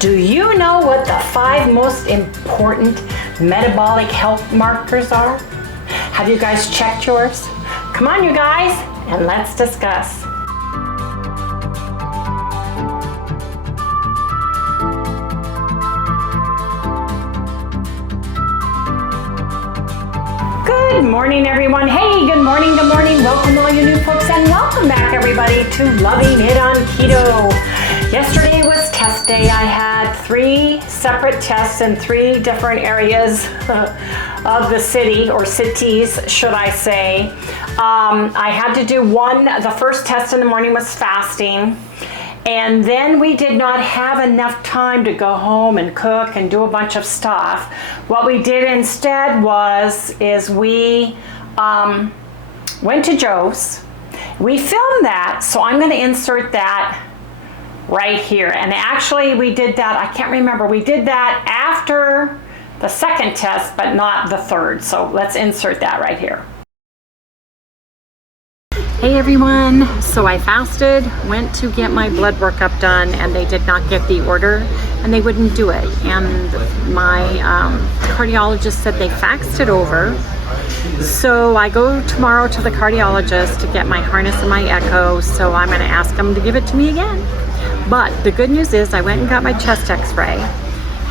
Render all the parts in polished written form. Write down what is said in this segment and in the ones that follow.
Do you know what the 5 most important metabolic health markers are? Have you guys checked yours? Come on, you guys, and let's discuss. Good morning, everyone. Hey, good morning, good morning. Welcome all you new folks, and welcome back, everybody, to Loving It on Keto. Yesterday was test day. I had 3 separate tests in 3 different areas of the city, or cities, should I say. I had to do the first test in the morning was fasting. And then we did not have enough time to go home and cook and do a bunch of stuff. What we did instead is we went to Joe's. We filmed that, so I'm going to insert that right here. And actually we did that, I can't remember, we did that after the second test, but not the third. So let's insert that right here. Hey everyone, so I fasted, went to get my blood workup done, and they did not get the order and they wouldn't do it. And my cardiologist said they faxed it over. So I go tomorrow to the cardiologist to get my harness and my echo, so I'm going to ask them to give it to me again. But the good news is I went and got my chest x-ray,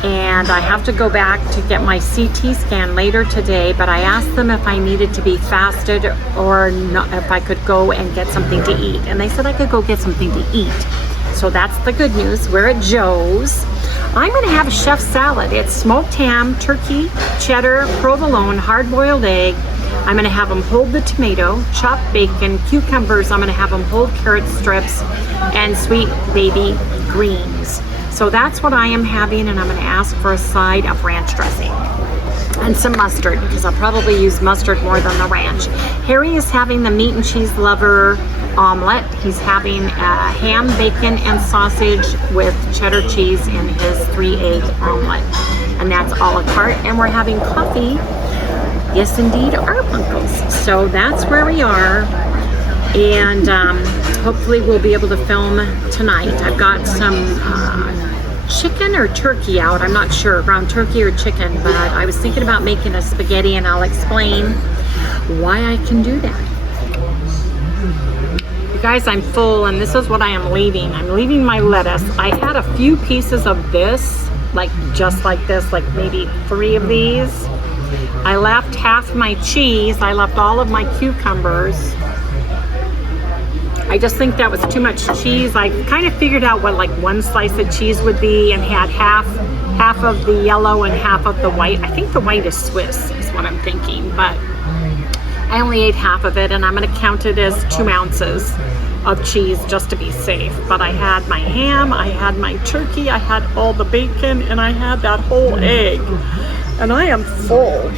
and I have to go back to get my CT scan later today, but I asked them if I needed to be fasted or not, if I could go and get something to eat. And they said I could go get something to eat. So that's the good news. We're at Joe's. I'm going to have a chef salad. It's smoked ham, turkey, cheddar, provolone, hard-boiled egg. I'm going to have them hold the tomato, chopped bacon, cucumbers. I'm going to have them hold carrot strips, and sweet baby greens. So that's what I am having, and I'm going to ask for a side of ranch dressing and some mustard, because I'll probably use mustard more than the ranch. Harry is having the meat and cheese lover omelet. He's having ham, bacon, and sausage with cheddar cheese in his 3-egg omelet. And that's a la carte, and we're having coffee. Yes, indeed, Arbuckles. So that's where we are. And hopefully we'll be able to film tonight. I've got some chicken or turkey out. I'm not sure, ground turkey or chicken, but I was thinking about making a spaghetti, and I'll explain why I can do that. You guys, I'm full, and this is what I am leaving. I'm leaving my lettuce. I had a few pieces of this, like just like this, like maybe 3 of these. I left half my cheese. I left all of my cucumbers. I just think that was too much cheese. I kind of figured out what like 1 slice of cheese would be, and had half of the yellow and half of the white. I think the white is Swiss is what I'm thinking, but I only ate half of it, and I'm going to count it as 2 ounces of cheese just to be safe. But I had my ham, I had my turkey, I had all the bacon, and I had that whole egg, and I am full.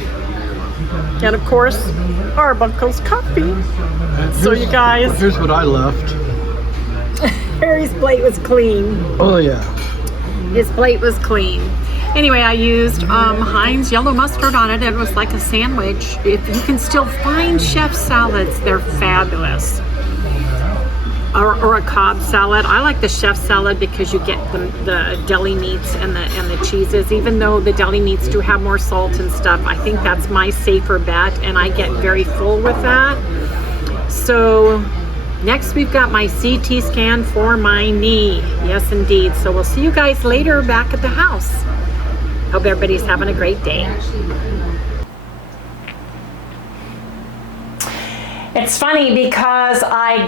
And of course, Arbuckles coffee. So you guys, here's what I left. Harry's plate was clean. Oh yeah. His plate was clean. Anyway, I used Heinz yellow mustard on it. It was like a sandwich. If you can still find chef salads, they're fabulous. Or a Cobb salad. I like the chef salad because you get the deli meats and the cheeses. Even though the deli meats do have more salt and stuff, I think that's my safer bet, and I get very full with that. So next we've got my CT scan for my knee. Yes, indeed. So we'll see you guys later back at the house. Hope everybody's having a great day. It's funny because I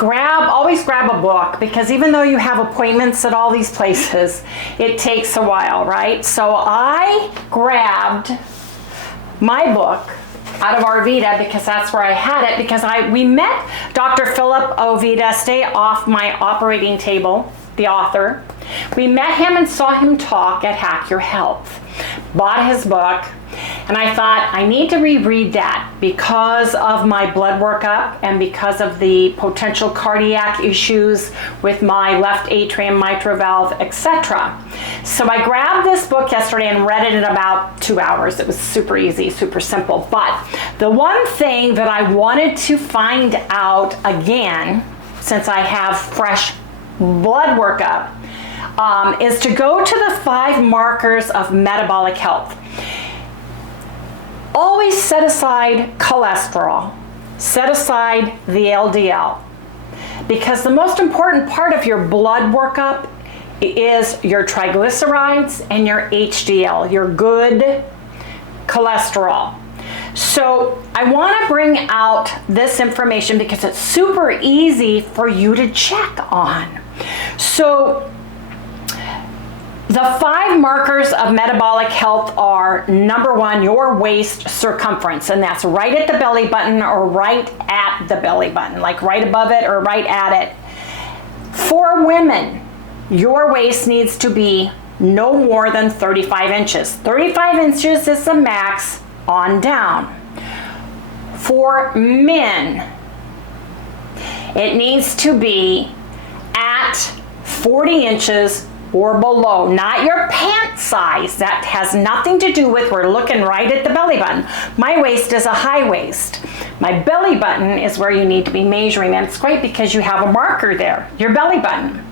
always grab a book, because even though you have appointments at all these places, it takes a while, right? So I grabbed my book out of Arvita, because that's where I had it, because we met Dr. Philip Ovita, stay off my operating table, the author. We met him and saw him talk at Hack Your Health. Bought his book, and I thought I need to reread that because of my blood workup and because of the potential cardiac issues with my left atrium, mitral valve, etc. So I grabbed this book yesterday and read it in about 2 hours. It was super easy, super simple. But the one thing that I wanted to find out again, since I have fresh blood workup, is to go to the 5 markers of metabolic health. Always set aside cholesterol, set aside the LDL, because the most important part of your blood workup is your triglycerides and your HDL, your good cholesterol. So I want to bring out this information because it's super easy for you to check on. So the 5 markers of metabolic health are, number 1, your waist circumference, and that's right at the belly button or right at the belly button, like right above it or right at it. For women, your waist needs to be no more than 35 inches. 35 inches is the max on down. For men, it needs to be at 40 inches or below, not your pant size. That has nothing to do with, we're looking right at the belly button. My waist is a high waist. My belly button is where you need to be measuring, and it's great because you have a marker there, your belly button.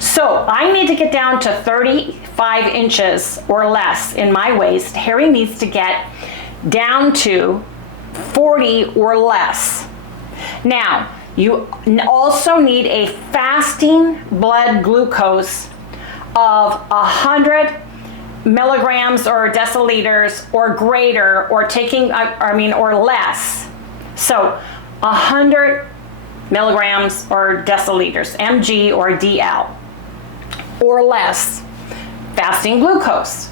So I need to get down to 35 inches or less in my waist. Harry needs to get down to 40 or less. Now, you also need a fasting blood glucose of 100 milligrams or deciliters or greater, or or less. So 100 milligrams or deciliters, mg or dl, or less fasting glucose,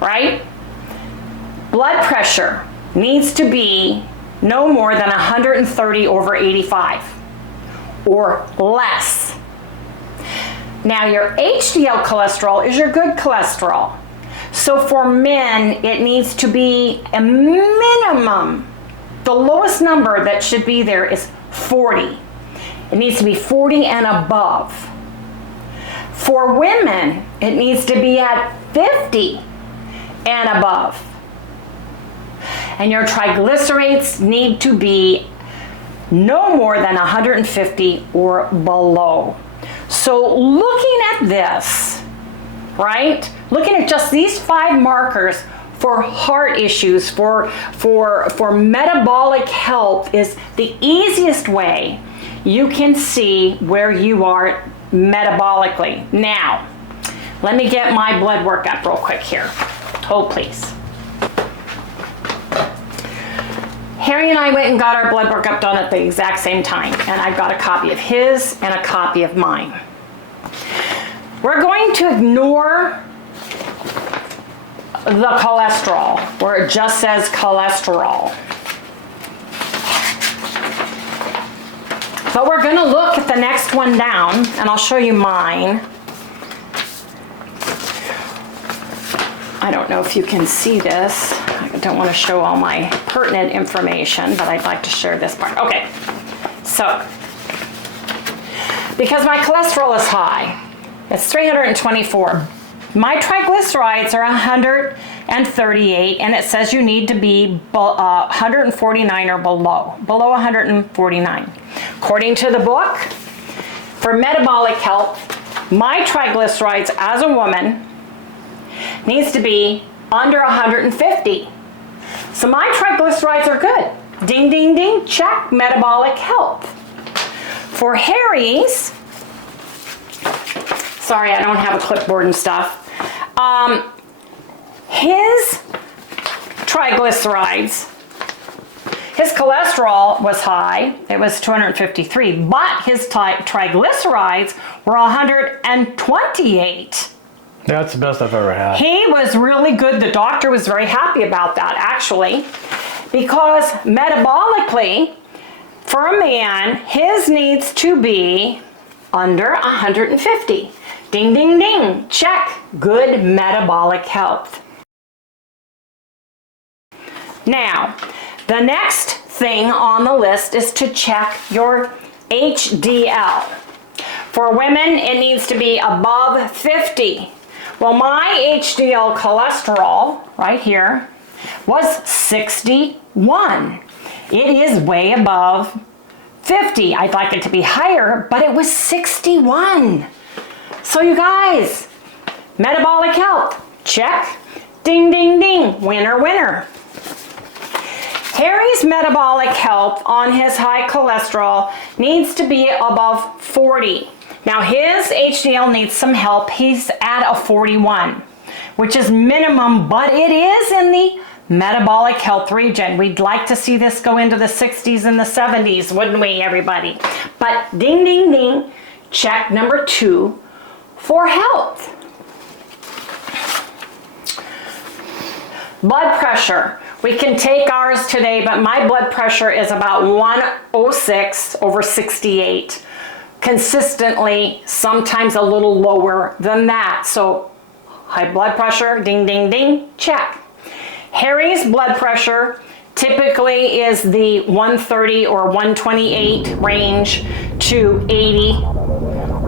right? Blood pressure needs to be no more than 130/85 or less. Now your HDL cholesterol is your good cholesterol. So for men, it needs to be a minimum. The lowest number that should be there is 40. It needs to be 40 and above. For women, it needs to be at 50 and above. And your triglycerides need to be no more than 150 or below. So looking at this, right? Looking at just these 5 markers for heart issues, for metabolic health, is the easiest way you can see where you are metabolically. Now, let me get my blood work up real quick here. Hold please. Harry and I went and got our blood work up done at the exact same time, and I've got a copy of his and a copy of mine. We're going to ignore the cholesterol, where it just says cholesterol. But we're going to look at the next one down, and I'll show you mine. I don't know if you can see this. I don't want to show all my pertinent information, but I'd like to share this part. Okay, so because my cholesterol is high, it's 324. My triglycerides are 138, and it says you need to be 149 or below 149. According to the book, for metabolic health, my triglycerides as a woman needs to be under 150. So my triglycerides are good. Ding, ding, ding, check metabolic health. For Harry's, sorry, I don't have a clipboard and stuff. His triglycerides, his cholesterol was high. It was 253, but his triglycerides were 128. That's the best I've ever had. He was really good. The doctor was very happy about that, actually, because metabolically, for a man, his needs to be under 150. Ding, ding, ding. Check. Good metabolic health. Now, the next thing on the list is to check your HDL. For women, it needs to be above 50. Well, my HDL cholesterol, right here, was 61. It is way above 50. I'd like it to be higher, but it was 61. So you guys, metabolic health, check. Ding, ding, ding, winner, winner. Harry's metabolic health on his high cholesterol needs to be above 40. Now his HDL needs some help. He's at a 41, which is minimum, but it is in the metabolic health region. We'd like to see this go into the 60s and the 70s, wouldn't we, everybody? But ding, ding, ding, check number 2 for health. Blood pressure. We can take ours today, but my blood pressure is about 106 over 68. Consistently, sometimes a little lower than that. So high blood pressure, ding, ding, ding, check. Harry's blood pressure typically is the 130 or 128 range to 80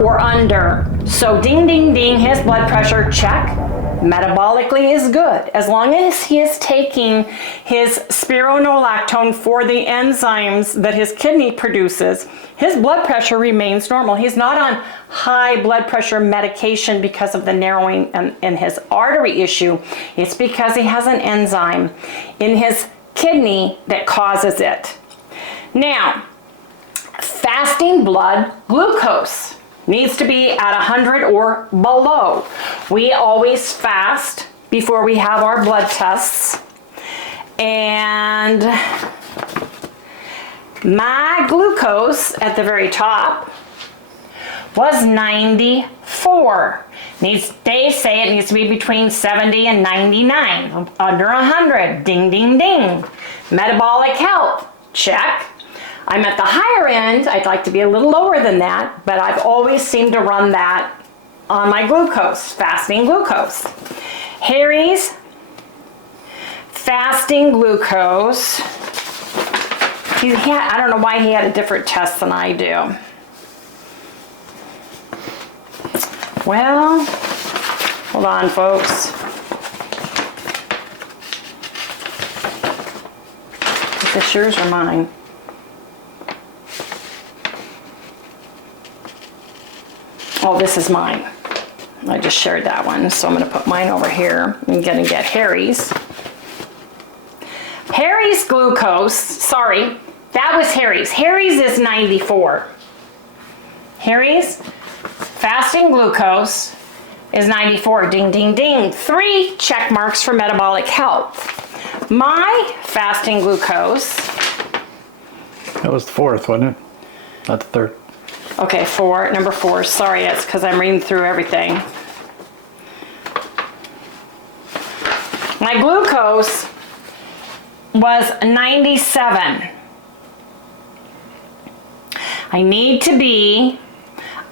or under. So ding, ding, ding, his blood pressure, check. Metabolically is good. As long as he is taking his spironolactone for the enzymes that his kidney produces, his blood pressure remains normal. He's not on high blood pressure medication because of the narrowing in his artery issue. It's because he has an enzyme in his kidney that causes it. Now, fasting blood glucose needs to be at 100 or below. We always fast before we have our blood tests. And my glucose at the very top was 94. They say it needs to be between 70 and 99, under 100, ding, ding, ding. Metabolic health, check. I'm at the higher end. I'd like to be a little lower than that, but I've always seemed to run that on my glucose, fasting glucose. Harry's fasting glucose, I don't know why he had a different test than I do. Well, hold on, folks. Is this yours or mine? Oh, this is mine. I just shared that one, so I'm going to put mine over here. I'm going to get Harry's. Harry's glucose, sorry, that was Harry's. Harry's is 94. Harry's fasting glucose is 94. Ding, ding, ding. 3 check marks for metabolic health. My fasting glucose. That was the 4th, wasn't it? Not the 3rd. Okay, number 4. Sorry, it's because I'm reading through everything. My glucose was 97. I need to be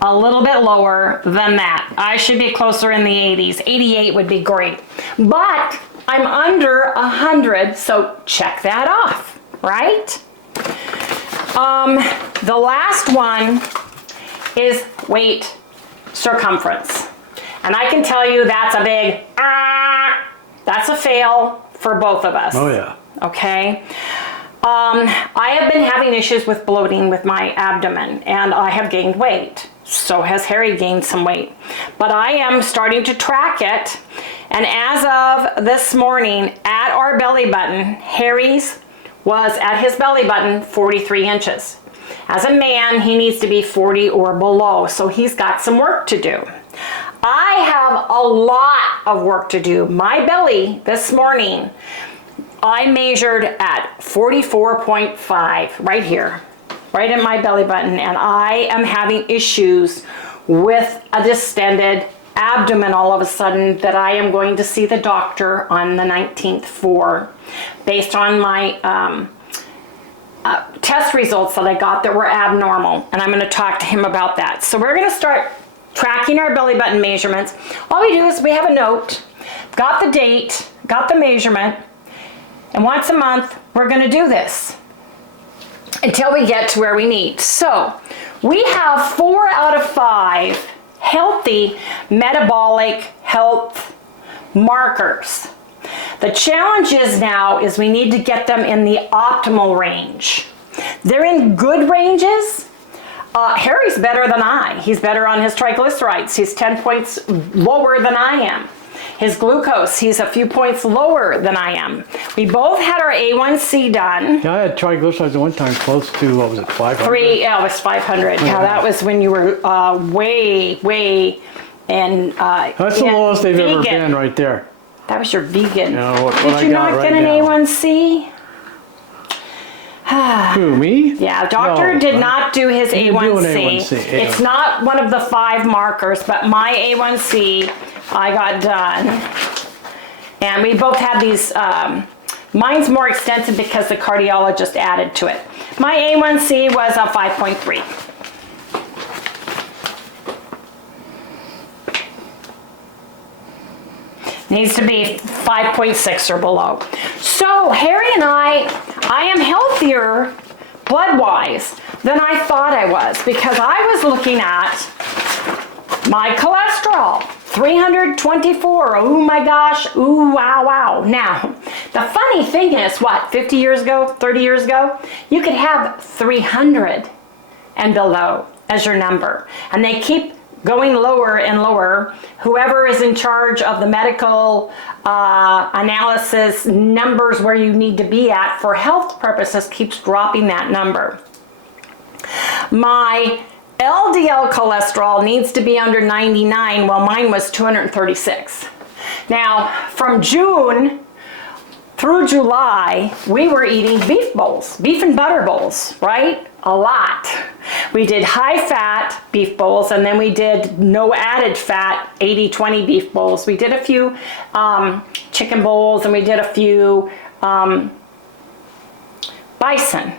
a little bit lower than that. I should be closer in the 80s. 88 would be great. But I'm under 100, so check that off, right? The last one is weight circumference. And I can tell you that's a big, that's a fail for both of us. Oh yeah. Okay. I have been having issues with bloating with my abdomen, and I have gained weight. So has Harry gained some weight. But I am starting to track it, and as of this morning, at our belly button, Harry's was at his belly button 43 inches. As a man, he needs to be 40 or below, so he's got some work to do. I have a lot of work to do. My belly this morning, I measured at 44.5 right here, right at my belly button, and I am having issues with a distended abdomen all of a sudden that I am going to see the doctor on the 19th for, based on my test results that I got that were abnormal, and I'm going to talk to him about that. So we're going to start tracking our belly button measurements. All we do is we have a note, got the date, got the measurement, and once a month we're going to do this until we get to where we need. So we have 4 out of 5 healthy metabolic health markers. The challenge is now is we need to get them in the optimal range. They're in good ranges. Harry's better than I. He's better on his triglycerides. He's 10 points lower than I am. His glucose, he's a few points lower than I am. We both had our A1C done. Yeah, I had triglycerides at one time close to, what was it, 500? Yeah, it was 500. Yeah, that was when you were way and That's the lowest they've ever been right there. That was your vegan. Yeah, what Did I you got not right get an now. A1C? Who, me? Yeah, doctor No, did not do his didn't do an A1C. A1C, yeah. It's not one of the 5 markers, but my A1C I got done. And we both had these, mine's more extensive because the cardiologist added to it. My A1C was a 5.3. Needs to be 5.6 or below. So Harry and I am healthier blood-wise than I thought I was, because I was looking at my cholesterol, 324. Oh my gosh, ooh, wow, wow. Now, the funny thing is, what, 50 years ago, 30 years ago, you could have 300 and below as your number. And they keep going lower and lower. Whoever is in charge of the medical analysis numbers where you need to be at for health purposes keeps dropping that number. My LDL cholesterol needs to be under 99, while mine was 236. Now, from June through July, we were eating beef bowls, beef and butter bowls, right? A lot. We did high fat beef bowls, and then we did no added fat 80-20 beef bowls. We did a few chicken bowls, and we did a few bison.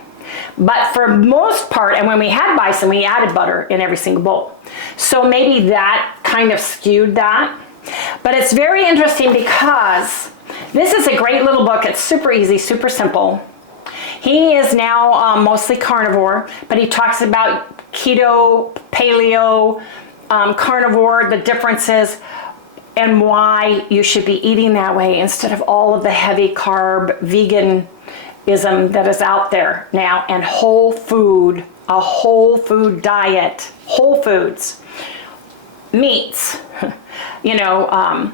But for most part, and when we had bison, we added butter in every single bowl. So maybe that kind of skewed that. But it's very interesting because this is a great little book. It's super easy, super simple. He is now mostly carnivore, but he talks about keto, paleo, carnivore, the differences, and why you should be eating that way instead of all of the heavy carb veganism that is out there now, and whole food, a whole food diet, whole foods, meats, you know,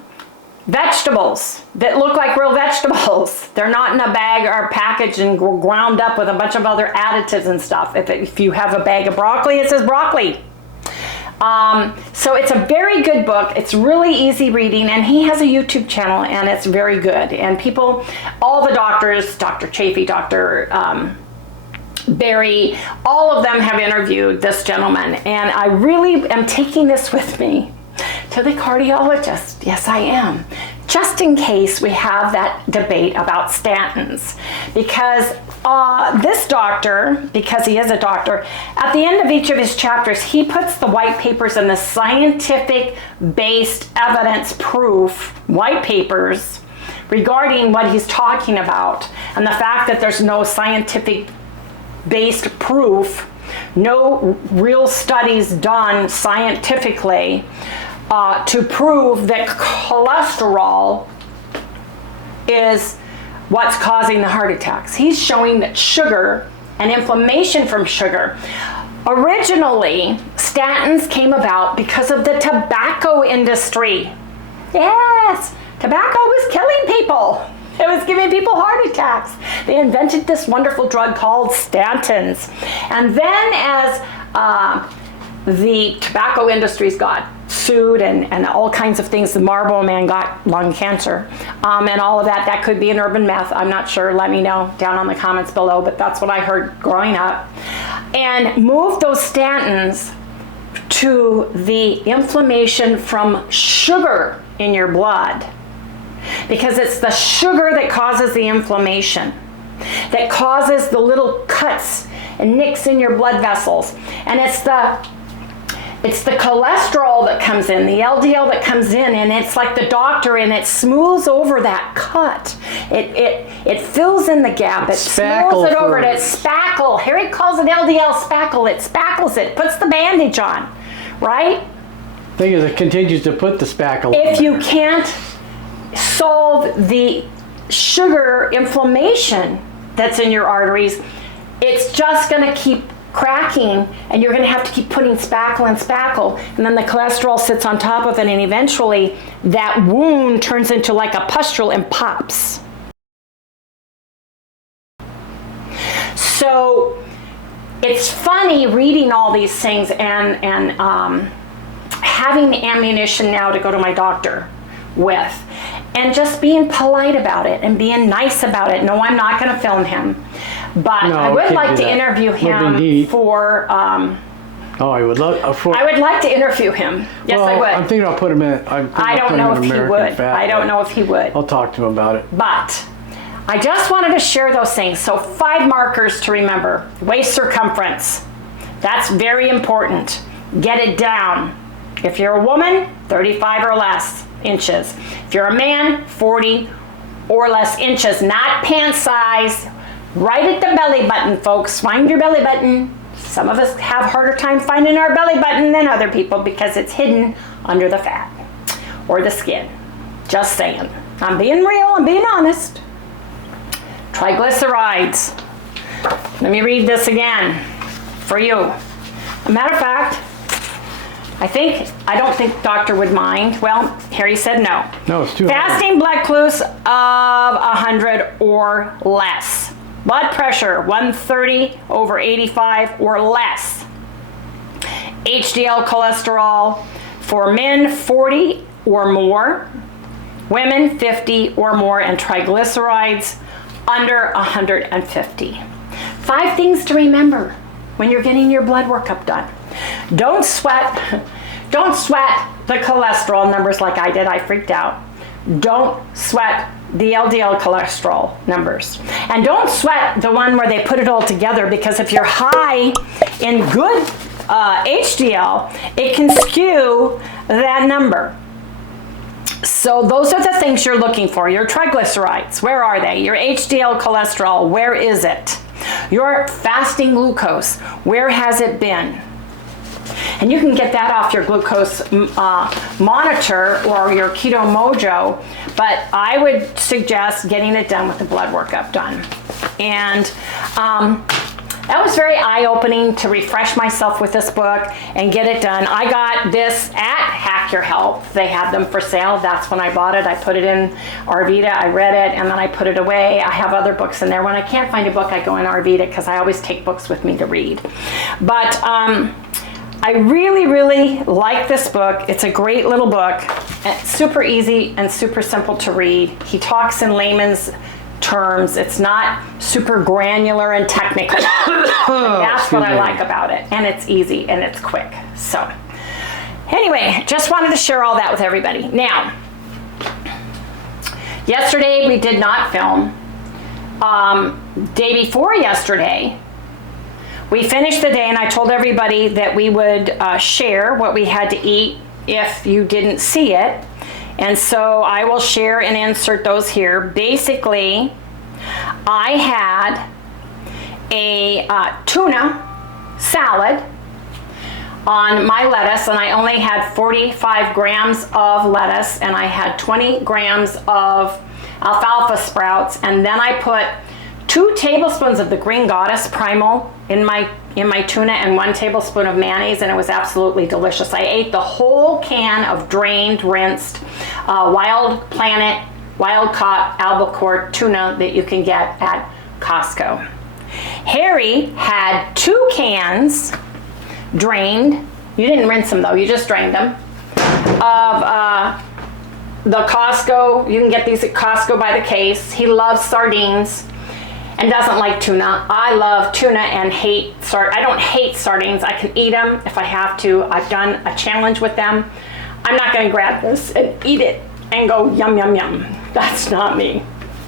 vegetables that look like real vegetables. They're not in a bag or a package and ground up with a bunch of other additives and stuff. If you have a bag of broccoli, it says broccoli. So it's a very good book. It's really easy reading, and he has a YouTube channel, and it's very good. And people, all the doctors, Dr. Chafee, Dr. Berry, all of them have interviewed this gentleman, and I really am taking this with me to the cardiologist. Yes, I am. Just in case we have that debate about statins. Because this doctor, because he is a doctor, at the end of each of his chapters, he puts the white papers and the scientific based evidence proof white papers regarding what he's talking about, and the fact that there's no scientific based proof, no real studies done scientifically to prove that cholesterol is what's causing the heart attacks. He's showing that sugar and inflammation from sugar. Originally, statins came about because of the tobacco industry. Yes, tobacco was killing people. It was giving people heart attacks. They invented this wonderful drug called statins. And then as the tobacco industries got sued and all kinds of things, the Marlboro Man got lung cancer, and all of that. That could be an urban myth. I'm not sure. Let me know down on the comments below, but that's what I heard growing up. And moved those statins to the inflammation from sugar in your blood, because it's the sugar that causes the inflammation, that causes the little cuts and nicks in your blood vessels. And it's the cholesterol that comes in, the LDL that comes in, and it's like the doctor, and it smooths over that cut. It fills in the gap. It smooths it over. It's spackle. Harry calls it LDL spackle. It spackles it, puts the bandage on, right? Thing is, it continues to put the spackle on. If you can't solve the sugar inflammation that's in your arteries, it's just going to keep cracking, and you're going to have to keep putting spackle and spackle, and then the cholesterol sits on top of it, and eventually that wound turns into like a pustule and pops. So it's funny reading all these things and having ammunition now to go to my doctor with, and just being polite about it and being nice about it. No, I'm not going to film him. But No, I would can't like do to that. interview Would be him neat. for, Oh, I would love. I would like to interview him. Yes, I would. I'm thinking I'll put him in. I don't know if he would. I don't know if he would. I'll talk to him about it. But I just wanted to share those things. So 5 markers to remember. Waist circumference. That's very important. Get it down. If you're a woman, 35 or less inches. If you're a man, 40 or less inches. Not pant size. Right at the belly button, folks. Find your belly button. Some of us have a harder time finding our belly button than other people because it's hidden under the fat or the skin. Just saying. I'm being real, I'm being honest. Triglycerides. Let me read this again for you. A matter of fact, I don't think doctor would mind. Well, Harry said no. No, it's too high. Fasting blood glucose of 100 or less. Blood pressure 130/85 or less. HDL cholesterol for men 40 or more, women 50 or more, and triglycerides under 150. 5 things to remember when you're getting your blood workup done. Don't sweat the cholesterol numbers like I did. I freaked out. Don't sweat the LDL cholesterol numbers. And don't sweat the one where they put it all together, because if you're high in good HDL, it can skew that number. So those are the things you're looking for. Your triglycerides, where are they? Your HDL cholesterol, where is it? Your fasting glucose, where has it been? And you can get that off your glucose monitor or your Keto Mojo, but I would suggest getting it done with the blood workup done. And that was very eye-opening to refresh myself with this book and get it done. I got this at Hack Your Health. They had them for sale. That's when I bought it. I put it in Arvita. I read it, and then I put it away. I have other books in there. When I can't find a book, I go in Arvita because I always take books with me to read. But I really, really like this book. It's a great little book. It's super easy and super simple to read. He talks in layman's terms. It's not super granular and technical. That's what I like about it. And it's easy and it's quick. So anyway, just wanted to share all that with everybody. Now, yesterday we did not film. Day before yesterday, we finished the day, and I told everybody that we would share what we had to eat if you didn't see it. And so I will share and insert those here. Basically, I had a tuna salad on my lettuce, and I only had 45 grams of lettuce, and I had 20 grams of alfalfa sprouts, and then I put 2 tablespoons of the Green Goddess Primal in my tuna and 1 tablespoon of mayonnaise, and it was absolutely delicious. I ate the whole can of drained, rinsed, wild caught albacore tuna that you can get at Costco. Harry had 2 cans drained. You didn't rinse them though, you just drained them. Of the Costco, you can get these at Costco by the case. He loves sardines and doesn't like tuna. I love tuna and I don't hate sardines. I can eat them if I have to. I've done a challenge with them. I'm not gonna grab this and eat it and go yum, yum, yum. That's not me.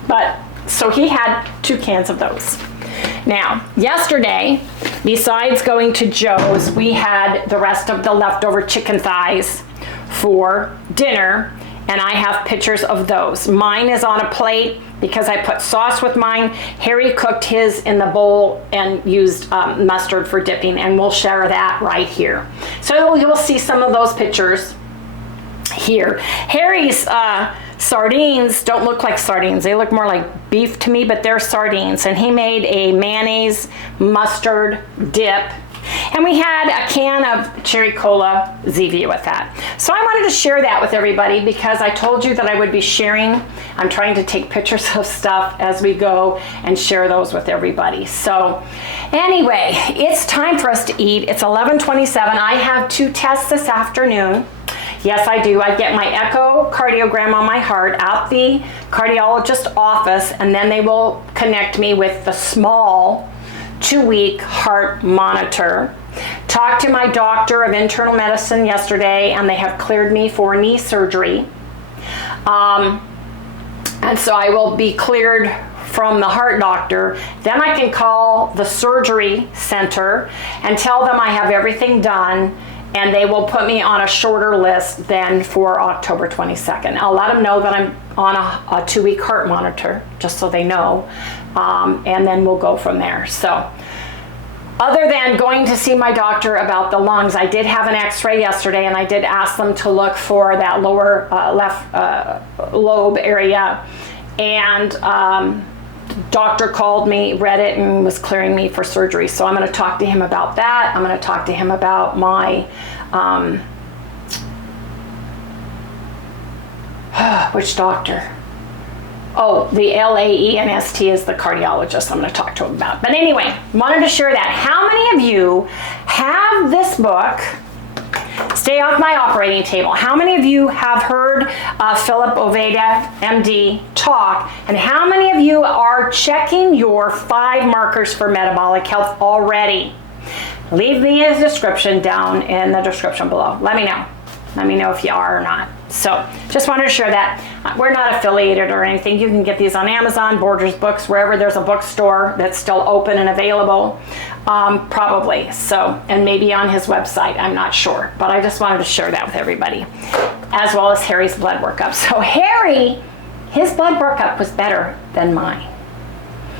But, so he had 2 cans of those. Now, yesterday, besides going to Joe's, we had the rest of the leftover chicken thighs for dinner, and I have pictures of those. Mine is on a plate because I put sauce with mine. Harry cooked his in the bowl and used mustard for dipping, and we'll share that right here. So you'll see some of those pictures here. Harry's sardines don't look like sardines. They look more like beef to me, but they're sardines. And he made a mayonnaise mustard dip. And we had a can of cherry cola Zevia with that. So I wanted to share that with everybody because I told you that I would be sharing. I'm trying to take pictures of stuff as we go and share those with everybody. So anyway, it's time for us to eat. It's 11:27. I have 2 tests this afternoon. Yes, I do. I get my echocardiogram on my heart at the cardiologist's office, and then they will connect me with the small 2-week heart monitor. Talked to my doctor of internal medicine yesterday, and they have cleared me for knee surgery. And so I will be cleared from the heart doctor. Then I can call the surgery center and tell them I have everything done, and they will put me on a shorter list than for October 22nd. I'll let them know that I'm on a 2-week heart monitor, just so they know, and then we'll go from there. So other than going to see my doctor about the lungs, I did have an x-ray yesterday, and I did ask them to look for that lower left lobe area, and doctor called me, read it, and was clearing me for surgery. So I'm going to talk to him about that. I'm going to talk to him about my which doctor? Oh, the LAENST is the cardiologist I'm going to talk to him about. But anyway, wanted to share that. How many of you have this book, Stay Off My Operating Table? How many of you have heard Philip Oveda, MD, talk? And how many of you are checking your 5 markers for metabolic health already? Leave me a description down in the description below. Let me know. Let me know if you are or not. So just wanted to share that. We're not affiliated or anything. You can get these on Amazon, Borders Books, wherever there's a bookstore that's still open and available, probably. So, and maybe on his website, I'm not sure. But I just wanted to share that with everybody, as well as Harry's blood workup. So Harry, his blood workup was better than mine.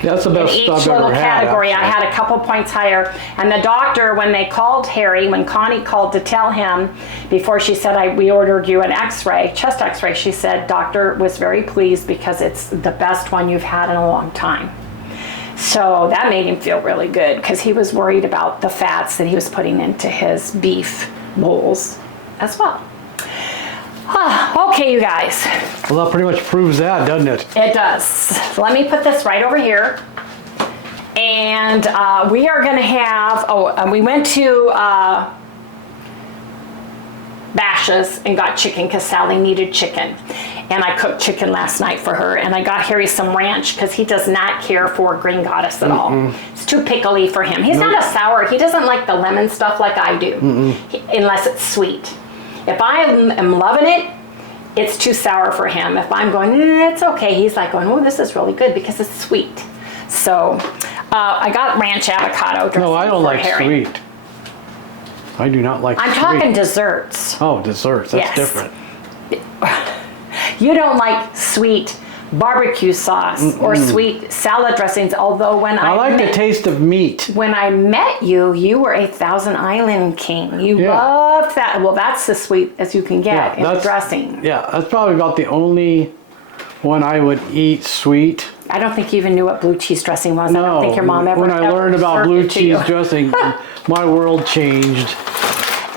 Yeah, that's the best in each I've little ever had, category. actually. I had a couple points higher, and the doctor, when they called Harry, when Connie called to tell him, before she said, we ordered you an x-ray, chest x-ray, she said, doctor was very pleased because it's the best one you've had in a long time. So that made him feel really good because he was worried about the fats that he was putting into his beef bowls as well. Okay, you guys. Well, that pretty much proves that, doesn't it? It does. So let me put this right over here. And we are going to have, we went to Bash's and got chicken because Sally needed chicken. And I cooked chicken last night for her. And I got Harry some ranch because he does not care for Green Goddess at all. It's too pickly for him. He's not a sour. He doesn't like the lemon stuff like I do, unless it's sweet. If I am loving it, it's too sour for him. If I'm going, it's okay, he's like going, oh, this is really good because it's sweet. So I got ranch avocado dressing. No, I don't like Harry. sweet. I do not like sweet. I'm talking desserts. Oh, desserts. That's Yes. different. You don't like sweet barbecue sauce or sweet salad dressings, although when I like the taste of meat. When I met you, you were a Thousand Island king. You Yeah. loved that. Well, that's as sweet as you can get in that's- dressing. Yeah, that's probably about the only one I would eat sweet. I don't think you even knew what blue cheese dressing was. I don't think your mom ever When I ever learned about served blue it to you. cheese dressing, my world changed.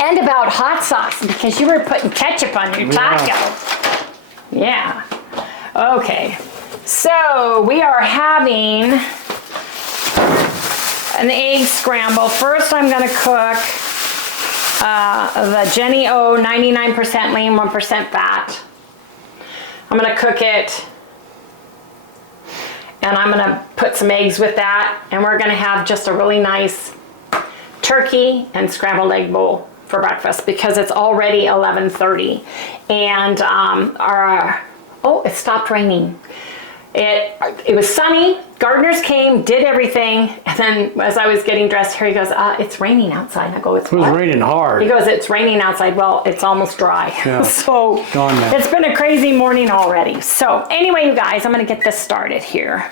And about hot sauce, because you were putting ketchup on your taco. Yeah. Okay. So we are having an egg scramble. First I'm going to cook the Jenny O 99% lean, 1% fat. I'm going to cook it, and I'm going to put some eggs with that, and we're going to have just a really nice turkey and scrambled egg bowl for breakfast because it's already 11:30, and it stopped raining. It was sunny. Gardeners came, did everything, and then as I was getting dressed, Harry goes, "It's raining outside." And I go, "It's It was what?" raining hard. He goes, "It's raining outside." Well, it's almost dry. Yeah. So Gone now. it's been a crazy morning already. So anyway, you guys, I'm going to get this started here.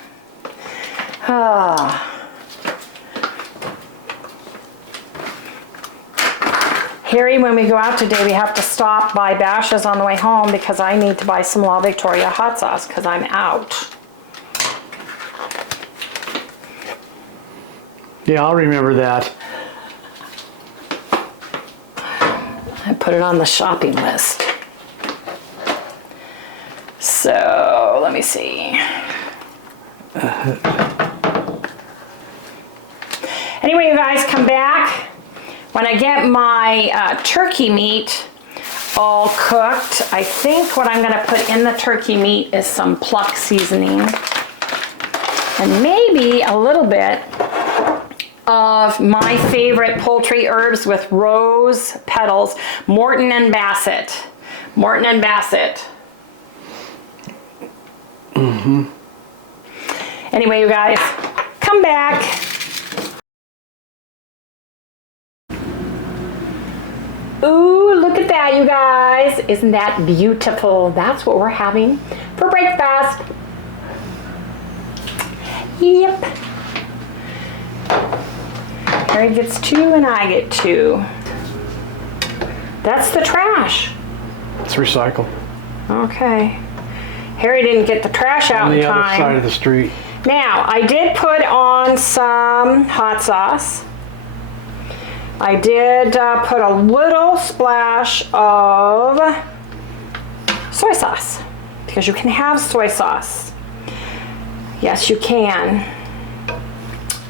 Harry, when we go out today, we have to stop by Bash's on the way home because I need to buy some La Victoria hot sauce because I'm out. Yeah, I'll remember that. I put it on the shopping list. So, let me see. Anyway, you guys, come back. When I get my turkey meat all cooked, I think what I'm going to put in the turkey meat is some PLUCK seasoning. And maybe a little bit of my favorite poultry herbs with rose petals, Morton and Bassett. Morton and Bassett. Mm-hmm. Anyway, you guys, come back. Ooh, look at that, you guys. Isn't that beautiful? That's what we're having for breakfast. Yep. Harry gets 2 and I get 2. That's the trash. It's recycled. Okay. Harry didn't get the trash out in time. On the other side of the street. Now, I did put on some hot sauce. I did put a little splash of soy sauce because you can have soy sauce. Yes, you can.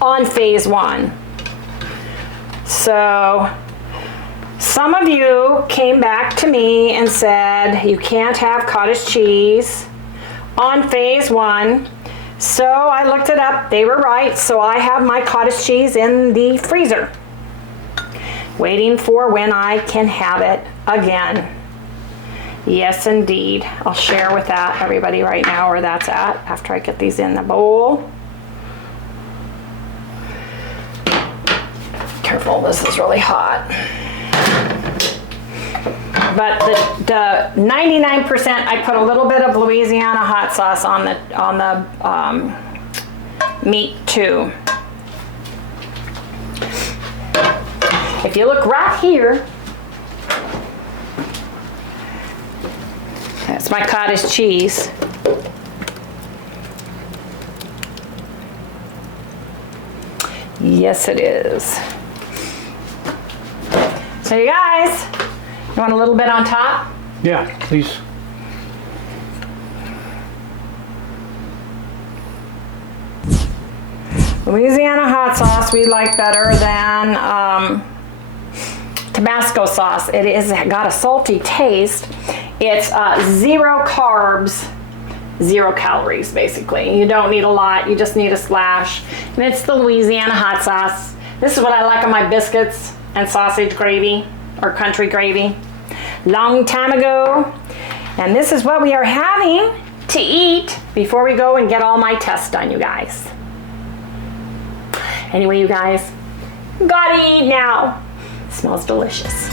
On phase 1. So, some of you came back to me and said you can't have cottage cheese on phase 1. So I looked it up, they were right, so I have my cottage cheese in the freezer, waiting for when I can have it again. Yes, indeed. I'll share with everybody right now where that's at after I get these in the bowl. Careful, this is really hot. But the 99%, I put a little bit of Louisiana hot sauce on the meat too. If you look right here, that's my cottage cheese. Yes, it is. So you guys, you want a little bit on top? Yeah, please. Louisiana hot sauce we like better than Tabasco sauce. It is got a salty taste. It's 0 carbs, 0 calories basically. You don't need a lot, you just need a splash. And it's the Louisiana hot sauce. This is what I like on my biscuits and sausage gravy or country gravy. Long time ago. And this is what we are having to eat before we go and get all my tests done, you guys. Anyway, you guys, gotta eat now. It smells delicious.